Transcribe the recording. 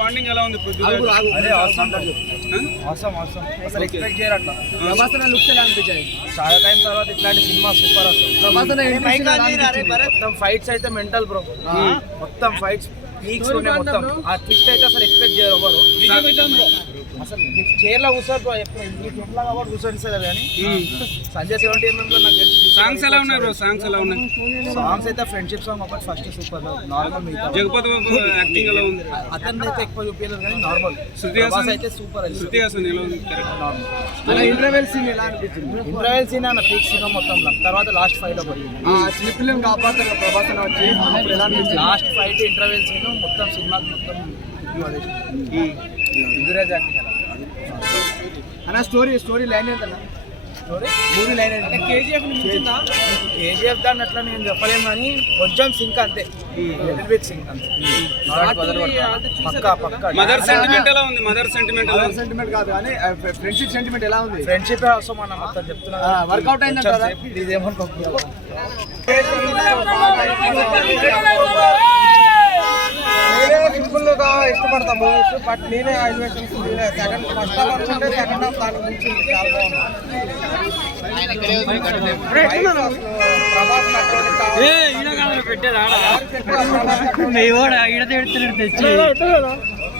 Bonding ఎలా ఉంది పృథ్వీరాజ్? అదే అవసరం అసలు ఎక్స్పెక్ట్ చేయరు అట్లా. ప్రభాస్ లుక్స్ ఎలా అనిపించాయి? చాలా టైం తర్వాత ఇట్లాంటి సినిమా సూపర్ అసలు. ప్రభాస్ మొత్తం ఫైట్స్ అయితే మెంటల్ బ్రో. మొత్తం ఫైట్స్ పీక్స్ ఉన్నాయి మొత్తం. ఆ ట్విస్ట్ అయితే అసలు ఎక్స్పెక్ట్ చేయరు ఎవరు. అసలు చైర్లో కూర్చోరు బ్రో. ఎట్లా కాబట్టి కూర్చొనిస్తారు కానీ సంజయ్ 70 నాకు తెలిసి సాంగ్స్ ఎలా ఉన్నాయి బ్రో? సాంగ్స్ ఎలా ఉన్నాయి? సాంగ్స్ అయితే ఫ్రెండ్షిప్ సాంగ్ ఒకటి ఫస్ట్ సూపర్ నార్మల్. మిగతా జగపతి బాబు యాక్టింగ్ ఎలా ఉంది? అతన్ని అయితే ఎక్కువ చూపించలేదు కానీ నార్మల్. శృతి హాసన్ అయితే సూపర్. శృతి హాసన్ ఎలా ఉంది? నార్మల్. ఇంటర్వెల్ సీన్ ఎలా అనిపించింది? ఇంటర్వెల్ సీన్ అన్న పీక్ సీన్ మొత్తం తర్వాత లాస్ట్ ఫైట్ ఒకటి స్లిప్లను కాపాడుతారు ప్రభాస్ వచ్చి ఎలా అనిపించింది? లాస్ట్ ఫైట్ ఇంటర్వెల్ సీన్ మొత్తం సినిమాకి మొత్తం పృథ్వీరాజ్ యాక్టింగ్ అన్న. స్టోరీ లైన్ ఏంటన్నా? మూవీ లైన్ ఏంటి? కేజీఎఫ్ దాన్ని అట్లా నేను చెప్పలేము కానీ కొంచెం సింక్ అంతే. సింక్ అంతే. మదర్ సెంటిమెంట్ ఎలా ఉంది? మదర్ సెంటిమెంట్ ఎలా ఉంది? సెంటిమెంట్ కాదు కానీ ఫ్రెండ్షిప్ సెంటిమెంట్ ఎలా ఉంది? ఫ్రెండ్షిప్ అవసరం అన్న మొత్తం చెప్తున్నా. వర్కౌట్ అయిందంటారా? ఇదేమో సింపుల్ గా ఇష్టపడతా మూవీస్. బట్ నేనే ఎలివేషన్స్ సెకండ్ ఫస్ట్ హాఫ్ అనుకుంటే సెకండ్ హాఫ్ దాని గురించి చాలా బాగుంది.